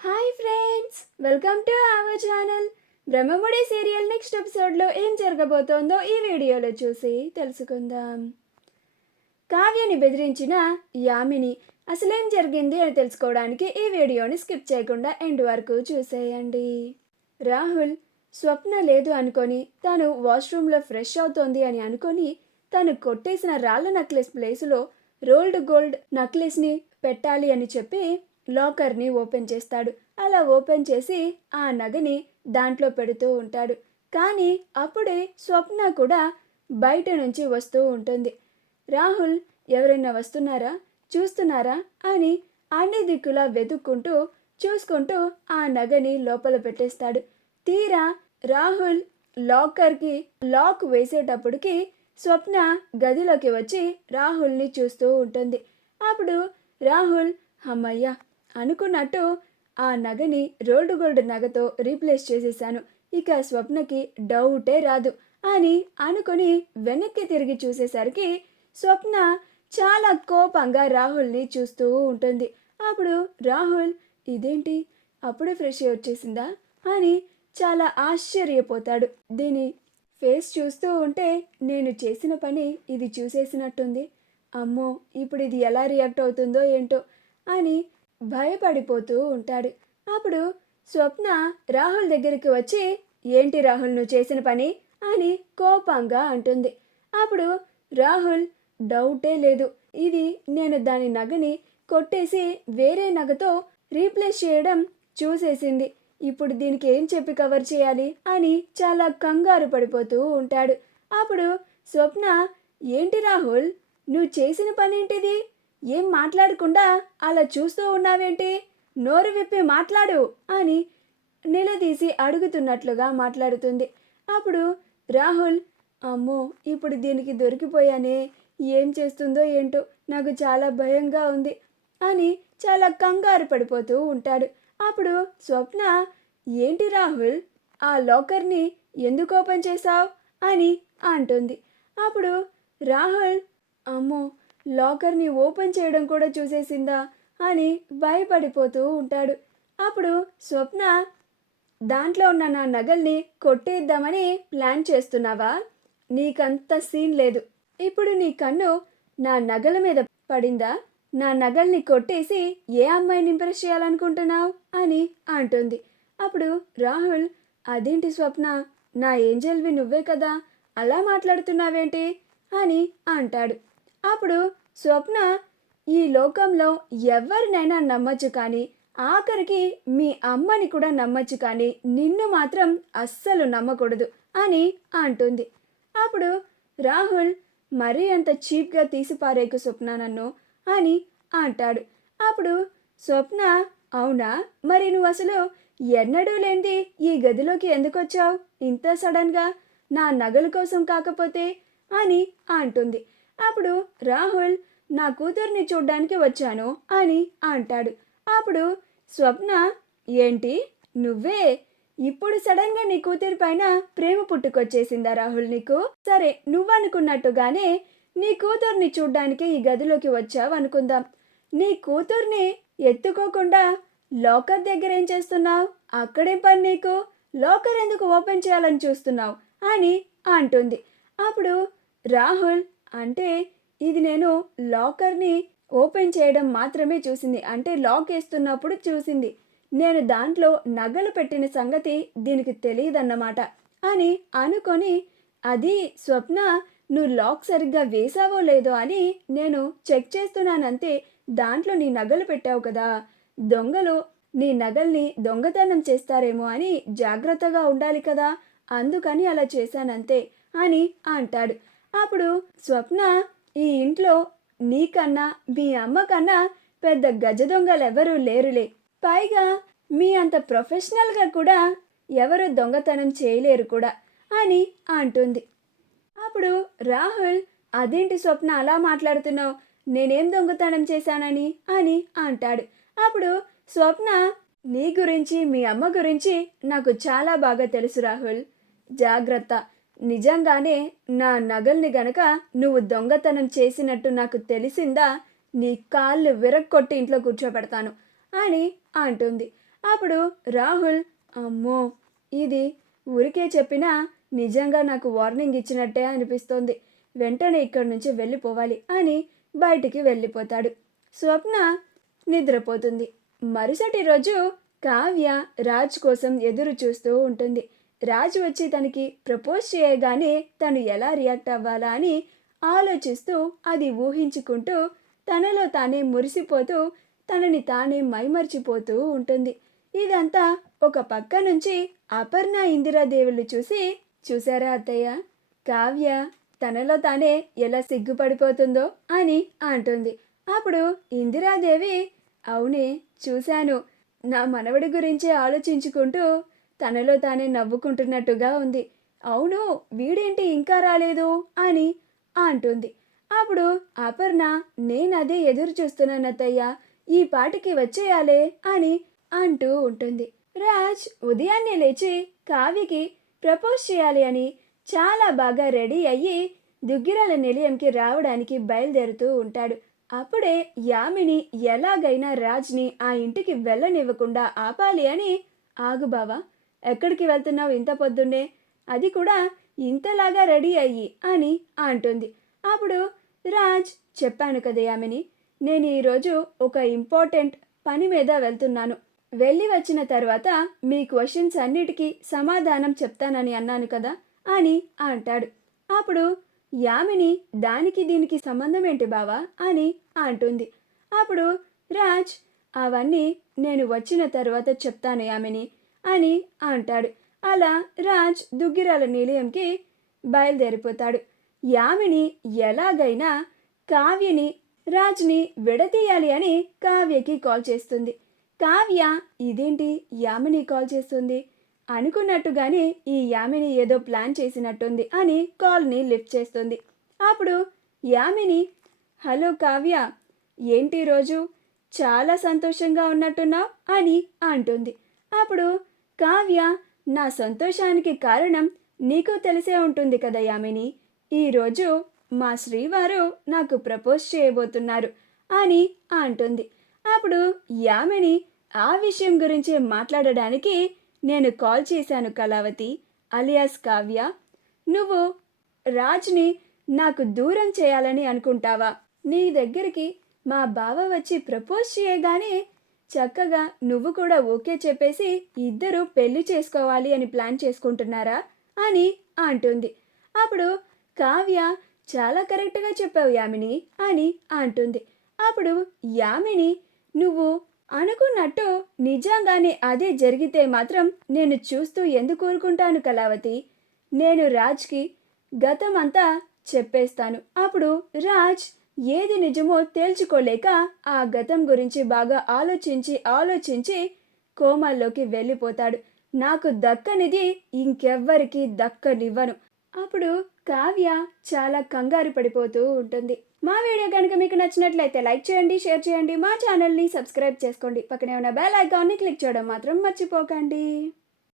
Hi friends, welcome to our channel. Brahmamudi serial next ఎపిసోడ్లో ఏం జరగబోతోందో ఈ వీడియోలో చూసి తెలుసుకుందాం. కావ్యని బెదిరించిన యామిని అసలేం జరిగింది అని తెలుసుకోవడానికి ఈ వీడియోని స్కిప్ చేయకుండా ఎండ్ వరకు చూసేయండి. రాహుల్ స్వప్న లేదు అనుకొని తను వాష్రూమ్లో ఫ్రెష్ అవుతోంది అని అనుకొని తను కొట్టేసిన రాళ్ళ నెక్లెస్ ప్లేసులో రోల్డ్ గోల్డ్ నెక్లెస్ని పెట్టాలి అని చెప్పి లాకర్ని ఓపెన్ చేస్తాడు. అలా ఓపెన్ చేసి ఆ నగని దాంట్లో పెడుతూ ఉంటాడు. కానీ అప్పుడే స్వప్న కూడా బయట నుంచి వస్తూ ఉంటుంది. రాహుల్ ఎవరైనా వస్తున్నారా, చూస్తున్నారా అని అన్ని దిక్కులా వెతుక్కుంటూ చూసుకుంటూ ఆ నగని లోపల పెట్టేస్తాడు. తీరా రాహుల్ లాకర్కి లాక్ వేసేటప్పటికి స్వప్న గదిలోకి వచ్చి రాహుల్ని చూస్తూ ఉంటుంది. అప్పుడు రాహుల్ అమ్మయ్య అనుకున్నట్టు ఆ నగని రోల్డ్ గోల్డ్ నగతో రీప్లేస్ చేసేసాను, ఇక స్వప్నకి డౌటే రాదు అని అనుకుని వెనక్కి తిరిగి చూసేసరికి స్వప్న చాలా కోపంగా రాహుల్ని చూస్తూ ఉంటుంది. అప్పుడు రాహుల్ ఇదేంటి అప్పుడే ఫ్రెష్ వచ్చేసిందా అని చాలా ఆశ్చర్యపోతాడు. దీని ఫేస్ చూస్తూ ఉంటే నేను చేసిన పని ఇది చూసేసినట్టుంది. అమ్మో, ఇప్పుడు ఇది ఎలా రియాక్ట్ అవుతుందో ఏంటో అని భయపడిపోతూ ఉంటాడు. అప్పుడు స్వప్న రాహుల్ దగ్గరికి వచ్చి ఏంటి రాహుల్ నువ్వు చేసిన పని అని కోపంగా అంటుంది. అప్పుడు రాహుల్ డౌటే లేదు, ఇది నేను దాని నగని కొట్టేసి వేరే నగతో రీప్లేస్ చేయడం చూసేసింది, ఇప్పుడు దీనికి ఏం చెప్పి కవర్ చేయాలి అని చాలా కంగారు పడిపోతూ ఉంటాడు. అప్పుడు స్వప్న ఏంటి రాహుల్ నువ్వు చేసిన పనేంటిది, ఏం మాట్లాడకుండా అలా చూస్తూ ఉన్నావేంటి, నోరు విప్పి మాట్లాడు అని నిలదీసి అడుగుతున్నట్లుగా మాట్లాడుతుంది. అప్పుడు రాహుల్ అమ్మో ఇప్పుడు దీనికి దొరికిపోయానే, ఏం చేస్తుందో ఏంటో నాకు చాలా భయంగా ఉంది అని చాలా కంగారు పడిపోతూ ఉంటాడు. అప్పుడు స్వప్న ఏంటి రాహుల్ ఆ లాకర్ని ఎందుకు ఓపెన్ చేశావు అని అంటుంది. అప్పుడు రాహుల్ అమ్మో లాకర్ని ఓపెన్ చేయడం కూడా చూసేసిందా అని భయపడిపోతూ ఉంటాడు. అప్పుడు స్వప్న దాంట్లో ఉన్న నా నగల్ని కొట్టేద్దామని ప్లాన్ చేస్తున్నావా, నీకంత సీన్ లేదు, ఇప్పుడు నీ కన్ను నా నగల మీద పడిందా, నా నగల్ని కొట్టేసి ఏ అమ్మాయిని ఇంప్రెస్ చేయాలనుకుంటున్నావు అని అంటుంది. అప్పుడు రాహుల్ అదేంటి స్వప్న, నా ఏంజల్వి నువ్వే కదా, అలా మాట్లాడుతున్నావేంటి అని అంటాడు. అప్పుడు స్వప్న ఈ లోకంలో ఎవరినైనా నమ్మచ్చు కానీ ఆఖరికి మీ అమ్మని కూడా నమ్మచ్చు కానీ నిన్ను మాత్రం అస్సలు నమ్మకూడదు అని అంటుంది. అప్పుడు రాహుల్ మరీ అంత చీప్గా తీసిపారేకు స్వప్న నన్ను అని అంటాడు. అప్పుడు స్వప్న అవునా, మరి నువ్వు అసలు ఎన్నడూ లేనిది ఈ గదిలోకి ఎందుకు వచ్చావు ఇంత సడన్గా, నా నగల కోసం కాకపోతే అని అంటుంది. అప్పుడు రాహుల్ నా కూతుర్ని చూడ్డానికి వచ్చాను అని అంటాడు. అప్పుడు స్వప్న ఏంటి నువ్వే, ఇప్పుడు సడన్గా నీ కూతురి పైన ప్రేమ పుట్టుకొచ్చేసిందా రాహుల్ నీకు, సరే నువ్వనుకున్నట్టుగానే నీ కూతుర్ని చూడ్డానికి ఈ గదిలోకి వచ్చావు అనుకుందాం, నీ కూతుర్ని ఎత్తుకోకుండా లాకర్ దగ్గర ఏం చేస్తున్నావు, అక్కడేం పని నీకు, లాకర్ ఎందుకు ఓపెన్ చేయాలని చూస్తున్నావు అని అంటుంది. అప్పుడు రాహుల్ అంటే ఇది నేను లాకర్ని ఓపెన్ చేయడం మాత్రమే చూసింది, అంటే లాక్ వేస్తున్నప్పుడు చూసింది, నేను దాంట్లో నగలు పెట్టిన సంగతి దీనికి తెలియదన్నమాట అని అనుకొని అది స్వప్న నువ్వు లాక్ సరిగ్గా వేసావో లేదో అని నేను చెక్ చేస్తున్నానంతే, దాంట్లో నీ నగలు పెట్టావు కదా, దొంగలు నీ నగల్ని దొంగతనం చేస్తారేమో అని జాగ్రత్తగా ఉండాలి కదా, అందుకని అలా చేశానంతే అని అంటాడు. అప్పుడు స్వప్న ఈ ఇంట్లో నీకన్నా మీ అమ్మ కన్నా పెద్ద గజ దొంగలెవరూ లేరులే, పైగా మీ అంత ప్రొఫెషనల్గా కూడా ఎవరు దొంగతనం చేయలేరు కూడా అని అంటుంది. అప్పుడు రాహుల్ అదేంటి స్వప్న అలా మాట్లాడుతున్నావు, నేనేం దొంగతనం చేశానని అని అంటాడు. అప్పుడు స్వప్న నీ గురించి మీ అమ్మ గురించి నాకు చాలా బాగా తెలుసు రాహుల్, జాగ్రత్త, నిజంగానే నా నగల్ని గనక నువ్వు దొంగతనం చేసినట్టు నాకు తెలిసిందా నీ కాళ్ళు విరక్కొట్టి ఇంట్లో కూర్చోబెడతాను అని అంటుంది. అప్పుడు రాహుల్, అమ్మో, ఇది ఊరికే చెప్పినా నిజంగా నాకు వార్నింగ్ ఇచ్చినట్టే అనిపిస్తోంది, వెంటనే ఇక్కడి నుంచి వెళ్ళిపోవాలి అని బయటికి వెళ్ళిపోతాడు. స్వప్న నిద్రపోతుంది. మరుసటి రోజు కావ్య రాజ్ కోసం ఎదురు చూస్తూ ఉంటుంది. రాజ్ వచ్చి తనకి ప్రపోజ్ చేయగానే తను ఎలా రియాక్ట్ అవ్వాలా అని ఆలోచిస్తూ అది ఊహించుకుంటూ తనలో తానే మురిసిపోతూ తనని తానే మైమర్చిపోతూ ఉంటుంది. ఇదంతా ఒక పక్క నుంచి అపర్ణ ఇందిరాదేవులు చూసి, చూసారా అత్తయ్య, కావ్య తనలో తానే ఎలా సిగ్గుపడిపోతుందో అని అంటుంది. అప్పుడు ఇందిరాదేవి, అవునే చూశాను, నా మనవడి గురించి ఆలోచించుకుంటూ తనలో తానే నవ్వుకుంటున్నట్టుగా ఉంది. అవును, వీడేంటి ఇంకా రాలేదు అని అంటుంది. అప్పుడు అపర్ణ, నేనదే ఎదురు చూస్తున్నాను అత్తయ్య, ఈ పాటికి వచ్చేయాలే అని అంటూ ఉంటుంది. రాజ్ ఉదయాన్నే లేచి కావ్యకి ప్రపోజ్ చేయాలి అని చాలా బాగా రెడీ అయ్యి దుగ్గిరాల నిలయంకి రావడానికి బయలుదేరుతూ ఉంటాడు. అప్పుడే యామిని ఎలాగైనా రాజ్ని ఆ ఇంటికి వెళ్ళనివ్వకుండా ఆపాలి అని, ఆగు బావా, ఎక్కడికి వెళ్తున్నావు ఇంత పొద్దున్నే, అది కూడా ఇంతలాగా రెడీ అయ్యి అని అంటుంది. అప్పుడు రాజ్, చెప్పాను కదా యామిని, నేను ఈరోజు ఒక ఇంపార్టెంట్ పని మీద వెళ్తున్నాను, వెళ్ళి వచ్చిన తర్వాత మీ క్వశ్చన్స్ అన్నిటికీ సమాధానం చెప్తానని అన్నాను కదా అని అంటాడు. అప్పుడు యామిని, దానికి దీనికి సంబంధం ఏంటి బావా అని అంటుంది. అప్పుడు రాజ్, అవన్నీ నేను వచ్చిన తర్వాత చెప్తాను యామిని అని అంటాడు. అలా రాజ్ దుగ్గిరాల నిలయంకి బయలుదేరిపోతాడు. యామిని ఎలాగైనా కావ్యని రాజ్ని విడతీయాలి అని కావ్యకి కాల్ చేస్తుంది. కావ్య, ఇదేంటి యామిని కాల్ చేస్తుంది అనుకున్నట్టుగానే ఈ యామిని ఏదో ప్లాన్ చేసినట్టుంది అని కాల్ని లిఫ్ట్ చేస్తుంది. అప్పుడు యామిని, హలో కావ్య, ఏంటి రోజు చాలా సంతోషంగా ఉన్నట్టున్నావు అని అంటుంది. అప్పుడు కావ్య, నా సంతోషానికి కారణం నీకు తెలిసే ఉంటుంది కదా యామిని, ఈరోజు మా శ్రీవారు నాకు ప్రపోజ్ చేయబోతున్నారు అని అంటుంది. అప్పుడు యామిని, ఆ విషయం గురించి మాట్లాడడానికి నేను కాల్ చేశాను కళావతి అలియాస్ కావ్య, నువ్వు రాజ్ని నాకు దూరం చేయాలని అనుకుంటావా? నీ దగ్గరికి మా బావ వచ్చి ప్రపోజ్ చేయగానే చక్కగా నువ్వు కూడా ఓకే చెప్పేసి ఇద్దరు పెళ్లి చేసుకోవాలి అని ప్లాన్ చేసుకుంటున్నారా అని అంటుంది. అప్పుడు కావ్య, చాలా కరెక్ట్గా చెప్పావు యామిని అని అంటుంది. అప్పుడు యామిని, నువ్వు అనుకున్నట్టు నిజంగానే అదే జరిగితే మాత్రం నేను చూస్తూ ఎందుకు ఊరుకుంటాను కళావతి, నేను రాజ్కి గతం అంతా చెప్పేస్తాను. అప్పుడు రాజ్ ఏది నిజమో తేల్చుకోలేక ఆ గతం గురించి బాగా ఆలోచించి కోమాల్లోకి వెళ్ళిపోతాడు. నాకు దక్కనిది ఇంకెవ్వరికి దక్కనివ్వను. అప్పుడు కావ్య చాలా కంగారు పడిపోతూ ఉంటుంది. మా వీడియో కనుక మీకు నచ్చినట్లయితే లైక్ చేయండి, షేర్ చేయండి, మా ఛానల్ని సబ్స్క్రైబ్ చేసుకోండి, పక్కనే ఉన్న బెల్ ఐకాన్ని క్లిక్ చేయడం మాత్రం మర్చిపోకండి.